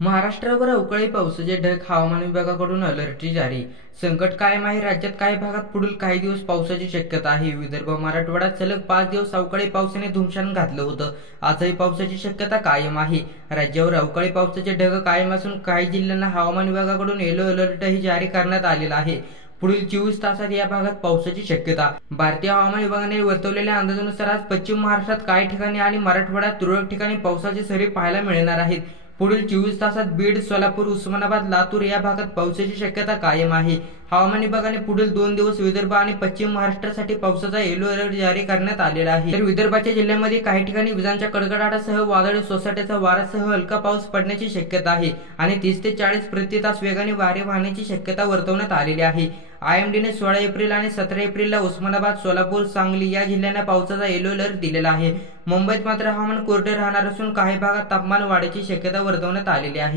महाराष्ट्रावर अवकाळी पावसाचे ढग, हवामान विभागाकडून अलर्ट जारी. संकट कायम आहे. राज्यात काही भागात पुढील काही दिवस पावसाची शक्यता आहे. विदर्भ, मराठवाड्यात सलग 5 दिवस अवकाळी पावसाने धुमशान घातलं होतं. आजही पावसाची शक्यता कायम आहे. राज्यावर अवकाळी पावसाचे ढग कायम असून काही जिल्ह्यांना हवामान विभागाकडून येलो अलर्टही जारी करण्यात आलेला आहे. पुढील 24 तासात या भागात पावसाची शक्यता. भारतीय हवामान विभागाने वर्तवलेल्या अंदाजानुसार आज पश्चिम महाराष्ट्रात काही ठिकाणी आणि मराठवाड्यात तुरळक ठिकाणी पावसाची सरी पाहायला मिळणार आहेत. पुढील 24 तासात बीड, सोलापूर, उस्मानाबाद, लातूर या भागात पावसाची शक्यता कायम आहे. हवामान विभागाने पुढील 2 दिवस विदर्भ आणि पश्चिम महाराष्ट्रासाठी पावसाचा येलो अलर्ट जारी करण्यात आलेला आहे. तर विदर्भाच्या जिल्ह्यांमध्ये काही ठिकाणी विजांच्या कडकडाटासह वादळी सोसाट्याचा वाऱ्यासह हलका पाऊस पडण्याची शक्यता आहे आणि 30 ते 40 प्रति तास वेगाने वारे वाहण्याची शक्यता वर्तवण्यात आलेली आहे. IMDने 16 एप्रिल आणि 17 एप्रिलला उस्मानाबाद, सोलापूर, सांगली या जिल्ह्यांना पावसाचा येलो अलर्ट दिलेला आहे. मुंबईत मात्र हवामान कोरडे राहणार असून काही भागात तापमान वाढीची शक्यता वर्तवण्यात आलेली आहे.